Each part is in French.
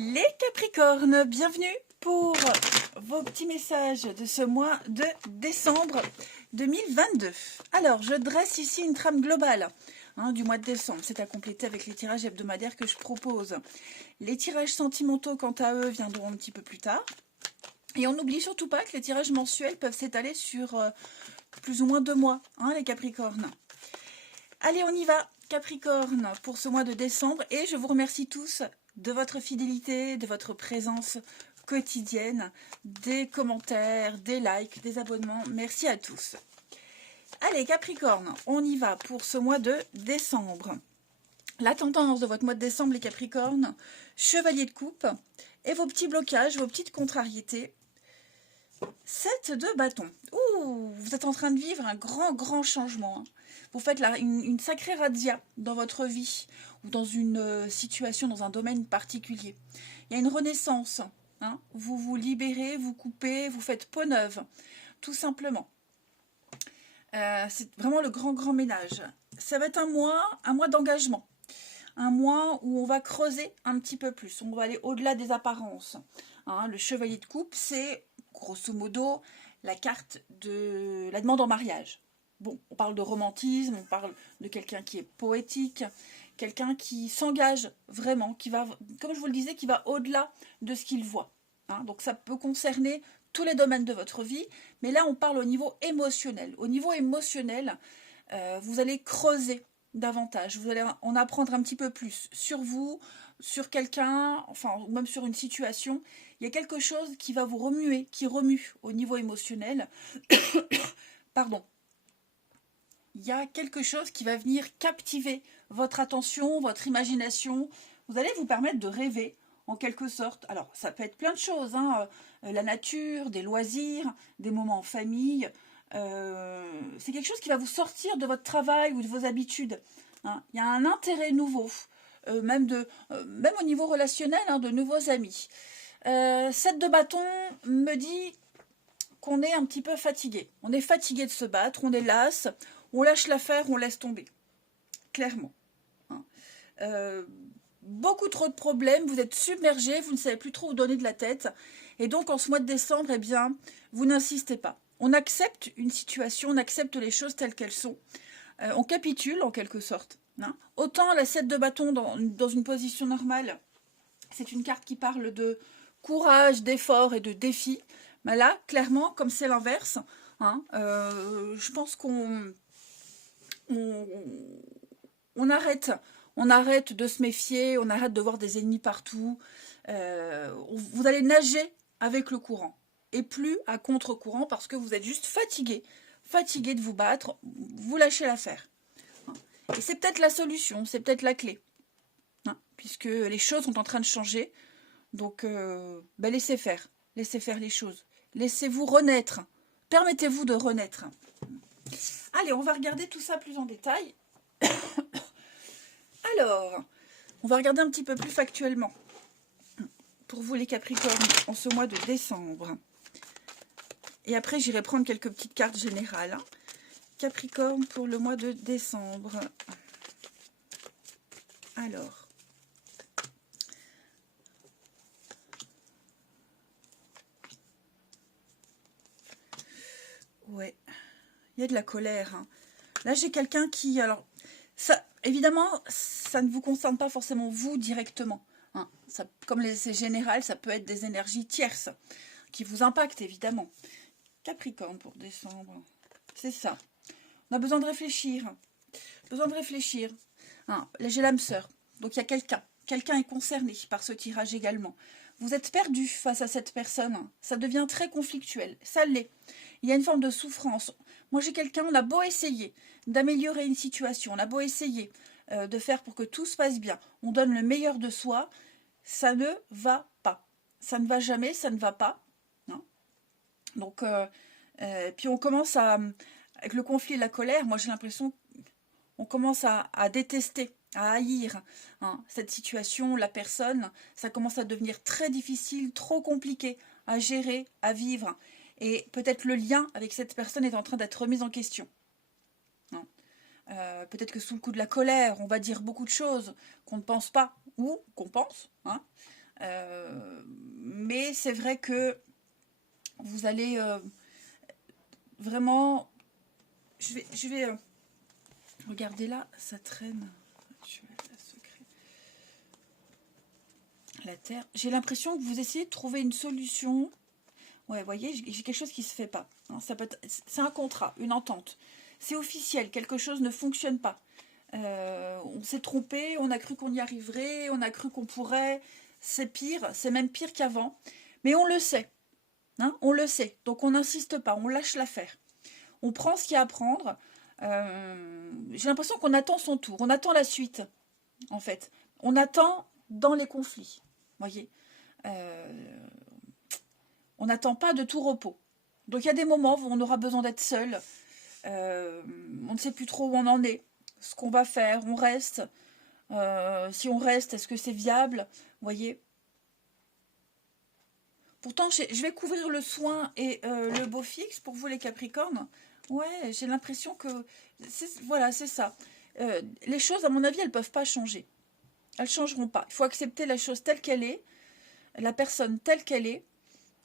Les Capricornes, bienvenue pour vos petits messages de ce mois de décembre 2022. Alors, je dresse ici une trame globale du mois de décembre. C'est à compléter avec les tirages hebdomadaires que je propose. Les tirages sentimentaux, quant à eux, viendront un petit peu plus tard. Et on n'oublie surtout pas que les tirages mensuels peuvent s'étaler sur plus ou moins 2 mois, les Capricornes. Allez, on y va, Capricorne, pour ce mois de décembre. Et je vous remercie tous de votre fidélité, de votre présence quotidienne, des commentaires, des likes, des abonnements. Merci à tous. Allez, Capricorne, on y va pour ce mois de décembre. La tendance de votre mois de décembre, les Capricornes, chevalier de coupe, et vos petits blocages, vos petites contrariétés. 7 de bâton. Ouh, vous êtes en train de vivre un grand changement. Vous faites une sacrée razzia dans votre vie ou dans une situation, dans un domaine particulier. Il y a une renaissance. Vous vous libérez, vous coupez, vous faites peau neuve, tout simplement. C'est vraiment le grand ménage. Ça va être un mois d'engagement. Un mois où on va creuser un petit peu plus. On va aller au-delà des apparences. Le chevalier de coupe, c'est grosso modo la carte de la demande en mariage. Bon, on parle de romantisme, on parle de quelqu'un qui est poétique, quelqu'un qui s'engage vraiment, qui va, comme je vous le disais, qui va au-delà de ce qu'il voit. Donc ça peut concerner tous les domaines de votre vie, mais là on parle au niveau émotionnel. Au niveau émotionnel, vous allez creuser davantage, vous allez en apprendre un petit peu plus sur vous, sur quelqu'un, enfin même sur une situation. Il y a quelque chose qui va vous remuer, qui remue au niveau émotionnel. Pardon. Il y a quelque chose qui va venir captiver votre attention, votre imagination. Vous allez vous permettre de rêver, en quelque sorte. Alors, ça peut être plein de choses, la nature, des loisirs, des moments en famille. C'est quelque chose qui va vous sortir de votre travail ou de vos habitudes. Il y a un intérêt nouveau, même au niveau relationnel, de nouveaux amis. 7 de bâton me dit qu'on est un petit peu fatigué. On est fatigué de se battre, on est las, on lâche l'affaire, on laisse tomber. Clairement. Beaucoup trop de problèmes, vous êtes submergé, vous ne savez plus trop où donner de la tête. Et donc en ce mois de décembre, eh bien, vous n'insistez pas. On accepte une situation, on accepte les choses telles qu'elles sont. On capitule en quelque sorte. Autant la 7 de bâton dans une position normale, c'est une carte qui parle de courage, d'effort et de défi. Mais là, clairement, comme c'est l'inverse, je pense qu'on arrête de se méfier, on arrête de voir des ennemis partout. Vous allez nager avec le courant et plus à contre-courant parce que vous êtes juste fatigué de vous battre, vous lâchez l'affaire. Et c'est peut-être la solution, c'est peut-être la clé, puisque les choses sont en train de changer. Donc, laissez faire les choses. Laissez-vous renaître. Permettez-vous de renaître. Allez, on va regarder tout ça plus en détail. Alors, on va regarder un petit peu plus factuellement. Pour vous les Capricornes, en ce mois de décembre. Et après, j'irai prendre quelques petites cartes générales. Capricorne pour le mois de décembre. Alors. Ouais, il y a de la colère. Là, j'ai quelqu'un qui... Alors, ça, évidemment, ça ne vous concerne pas forcément vous directement. Ça, comme c'est général, ça peut être des énergies tierces qui vous impactent, évidemment. Capricorne pour décembre. C'est ça. On a besoin de réfléchir. Là, j'ai l'âme sœur. Donc, il y a quelqu'un. Quelqu'un est concerné par ce tirage également. Vous êtes perdu face à cette personne. Ça devient très conflictuel. Ça l'est. Il y a une forme de souffrance. Moi, j'ai quelqu'un, on a beau essayer d'améliorer une situation, on a beau essayer de faire pour que tout se passe bien, on donne le meilleur de soi, ça ne va pas. Ça ne va jamais, ça ne va pas. Donc, puis on commence avec le conflit et la colère, moi j'ai l'impression qu'on commence à détester, à haïr cette situation, la personne. Ça commence à devenir très difficile, trop compliqué à gérer, à vivre. Et peut-être le lien avec cette personne est en train d'être remis en question. Peut-être que sous le coup de la colère, on va dire beaucoup de choses qu'on ne pense pas ou qu'on pense. Mais c'est vrai que vous allez vraiment... Je vais regardez là, ça traîne. Je vais mettre la secret. La terre. J'ai l'impression que vous essayez de trouver une solution. Ouais, vous voyez, j'ai quelque chose qui ne se fait pas. Hein, c'est un contrat, une entente. C'est officiel, quelque chose ne fonctionne pas. On s'est trompé, on a cru qu'on y arriverait, on a cru qu'on pourrait. C'est pire, c'est même pire qu'avant. Mais on le sait. Hein, on le sait. Donc on n'insiste pas, on lâche l'affaire. On prend ce qu'il y a à prendre. J'ai l'impression qu'on attend son tour. On attend la suite, en fait. On attend dans les conflits. Voyez, on n'attend pas de tout repos. Donc il y a des moments où on aura besoin d'être seul. On ne sait plus trop où on en est, ce qu'on va faire. On reste. Si on reste, est-ce que c'est viable? Voyez. Pourtant, je vais couvrir le soin et le beau fixe pour vous les Capricornes. Ouais, j'ai l'impression que... Voilà, c'est ça. Les choses, à mon avis, elles ne peuvent pas changer. Elles ne changeront pas. Il faut accepter la chose telle qu'elle est, la personne telle qu'elle est,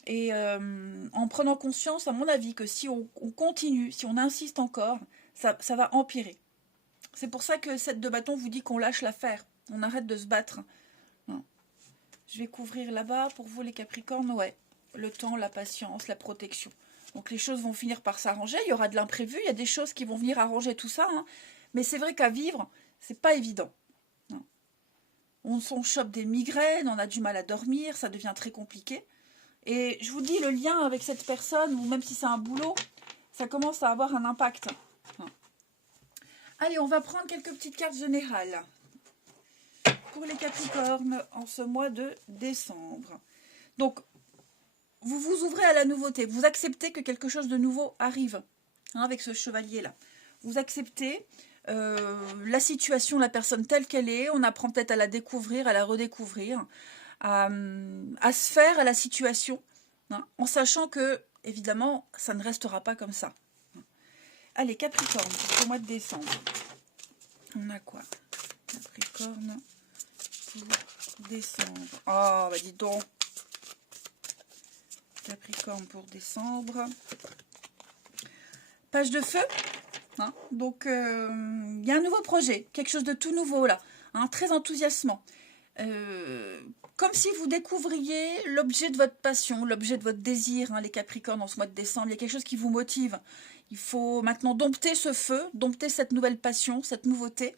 et en prenant conscience, à mon avis, que si on continue, si on insiste encore, ça va empirer. C'est pour ça que cette de bâton vous dit qu'on lâche l'affaire. On arrête de se battre. Non. Je vais couvrir là-bas pour vous les Capricornes, ouais. Le temps, la patience, la protection. Donc les choses vont finir par s'arranger. Il y aura de l'imprévu, il y a des choses qui vont venir arranger tout ça. Hein. Mais c'est vrai qu'à vivre, c'est pas évident. Non. On s'en chope des migraines, on a du mal à dormir, ça devient très compliqué. Et je vous dis, le lien avec cette personne, ou même si c'est un boulot, ça commence à avoir un impact. Allez, on va prendre quelques petites cartes générales pour les Capricornes en ce mois de décembre. Donc, vous vous ouvrez à la nouveauté. Vous acceptez que quelque chose de nouveau arrive, hein, avec ce chevalier-là. Vous acceptez la situation, la personne telle qu'elle est. On apprend peut-être à la découvrir, à la redécouvrir, à se faire à la situation, hein, en sachant que, évidemment, ça ne restera pas comme ça. Allez, Capricorne, pour ce mois de décembre. On a quoi? Capricorne pour décembre. Oh, bah dis donc. Capricorne pour décembre. Page de feu. Hein, donc, il y a un nouveau projet. Quelque chose de tout nouveau, là. Hein, très enthousiasmant. Comme si vous découvriez l'objet de votre passion, l'objet de votre désir, hein, les Capricornes, en ce mois de décembre. Il y a quelque chose qui vous motive. Il faut maintenant dompter ce feu, dompter cette nouvelle passion, cette nouveauté.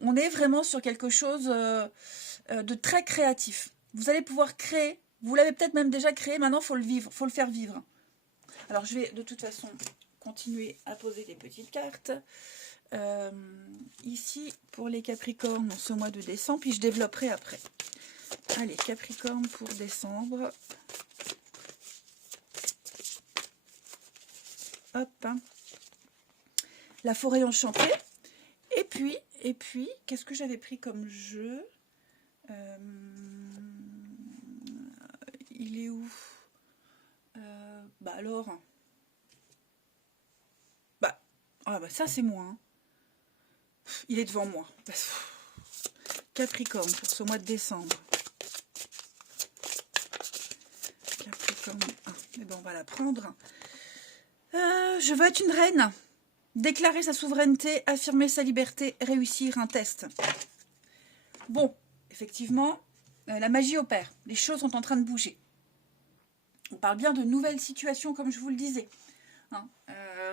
On est vraiment sur quelque chose de très créatif. Vous allez pouvoir créer. Vous l'avez peut-être même déjà créé. Maintenant, il faut le vivre, il faut le faire vivre. Alors, je vais de toute façon continuer à poser des petites cartes. Ici, pour les Capricornes, en ce mois de décembre, puis je développerai après. Allez, Capricorne pour décembre. Hop. La forêt enchantée. Et puis, qu'est-ce que j'avais pris comme jeu? Il est où? Bah alors... Ah bah ça c'est moi. Hein. Il est devant moi. Capricorne pour ce mois de décembre. Capricorne. Ah, mais bon, on va la prendre. Je veux être une reine. Déclarer sa souveraineté, affirmer sa liberté, réussir un test. Bon, effectivement, la magie opère. Les choses sont en train de bouger. On parle bien de nouvelles situations, comme je vous le disais. Hein,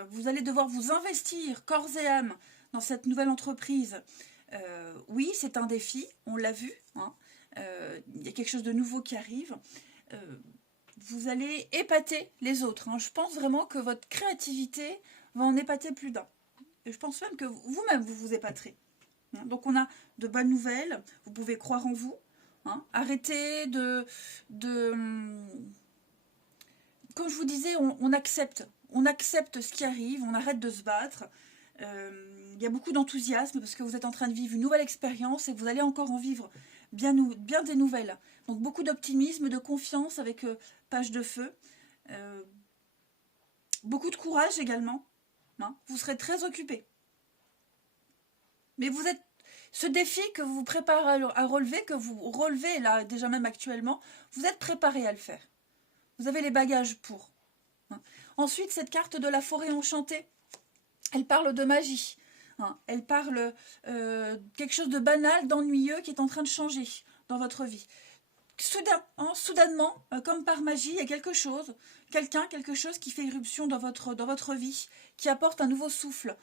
vous allez devoir vous investir corps et âme dans cette nouvelle entreprise. Oui, c'est un défi, on l'a vu. Hein, il y a quelque chose de nouveau qui arrive. Vous allez épater les autres. Hein. Je pense vraiment que votre créativité va en épater plus d'un. Et je pense même que vous-même, vous vous épaterez. Hein. Donc, on a de bonnes nouvelles. Vous pouvez croire en vous. Hein. Arrêtez comme je vous disais, on accepte. On accepte ce qui arrive. On arrête de se battre. Il y a beaucoup d'enthousiasme parce que vous êtes en train de vivre une nouvelle expérience et vous allez encore en vivre bien des nouvelles. Donc beaucoup d'optimisme, de confiance avec page de feu. Beaucoup de courage également. Hein. Vous serez très occupé. Mais Ce défi que vous vous préparez à relever, que vous relevez là déjà même actuellement, vous êtes préparé à le faire. Vous avez les bagages pour. Hein. Ensuite, cette carte de la forêt enchantée, elle parle de magie. Hein. Elle parle quelque chose de banal, d'ennuyeux qui est en train de changer dans votre vie. Soudainement, comme par magie, il y a quelque chose qui fait irruption dans votre vie, qui apporte un nouveau souffle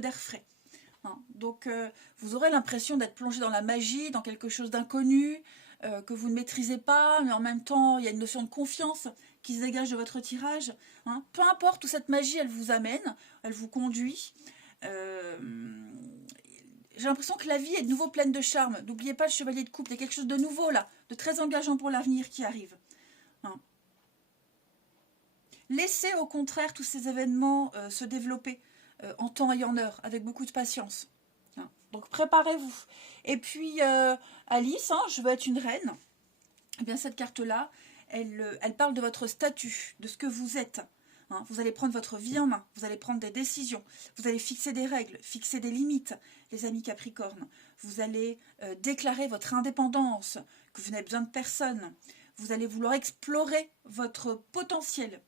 d'air frais. Hein. Donc, vous aurez l'impression d'être plongé dans la magie, dans quelque chose d'inconnu, que vous ne maîtrisez pas, mais en même temps, il y a une notion de confiance qui se dégage de votre tirage. Hein. Peu importe où cette magie, elle vous amène, elle vous conduit. J'ai l'impression que la vie est de nouveau pleine de charme. N'oubliez pas le chevalier de coupe, il y a quelque chose de nouveau là, de très engageant pour l'avenir qui arrive. Hein. Laissez au contraire tous ces événements se développer en temps et en heure, avec beaucoup de patience. Hein. Donc préparez-vous. Et puis Alice, hein, je veux être une reine. Eh bien cette carte-là, elle parle de votre statut, de ce que vous êtes. Hein. Vous allez prendre votre vie en main, vous allez prendre des décisions, vous allez fixer des règles, fixer des limites, les amis Capricorne. Vous allez déclarer votre indépendance, que vous n'avez besoin de personne. Vous allez vouloir explorer votre potentiel.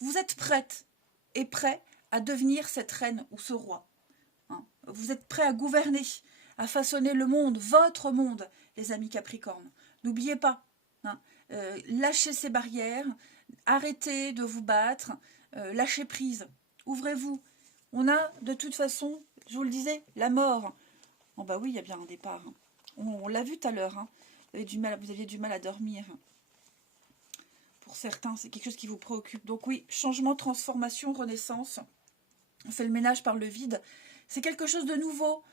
Vous êtes prête et prêt à devenir cette reine ou ce roi. Hein. Vous êtes prêt à gouverner, à façonner le monde, votre monde, les amis Capricorne. N'oubliez pas, hein, lâchez ces barrières, arrêtez de vous battre, lâchez prise, ouvrez-vous. On a de toute façon, je vous le disais, la mort. Oh bah oui, il y a bien un départ. Hein. On l'a vu tout à l'heure, hein. Vous aviez du mal à dormir. Pour certains, c'est quelque chose qui vous préoccupe. Donc oui, changement, transformation, renaissance. On fait le ménage par le vide. C'est quelque chose de nouveau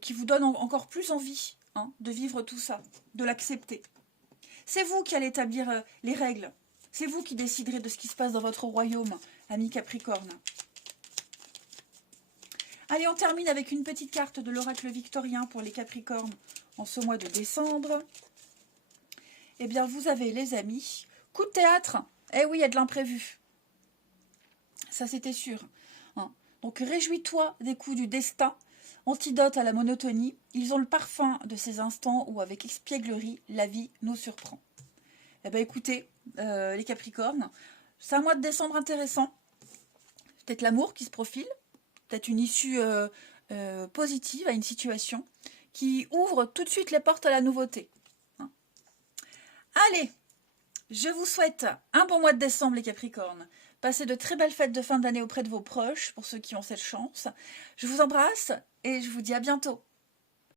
qui vous donne encore plus envie, hein, de vivre tout ça, de l'accepter. C'est vous qui allez établir les règles. C'est vous qui déciderez de ce qui se passe dans votre royaume, amis Capricorne. Allez, on termine avec une petite carte de l'oracle victorien pour les Capricornes en ce mois de décembre. Eh bien, vous avez, les amis, coup de théâtre. Eh oui, il y a de l'imprévu. Ça, c'était sûr. Hein. Donc, réjouis-toi des coups du destin. Antidote à la monotonie. Ils ont le parfum de ces instants où, avec espièglerie, la vie nous surprend. Eh bien, écoutez, les Capricornes, c'est un mois de décembre intéressant. Peut-être l'amour qui se profile. Peut-être une issue positive à une situation qui ouvre tout de suite les portes à la nouveauté. Hein. Allez, je vous souhaite un bon mois de décembre, les Capricornes. Passez de très belles fêtes de fin d'année auprès de vos proches, pour ceux qui ont cette chance. Je vous embrasse et je vous dis à bientôt.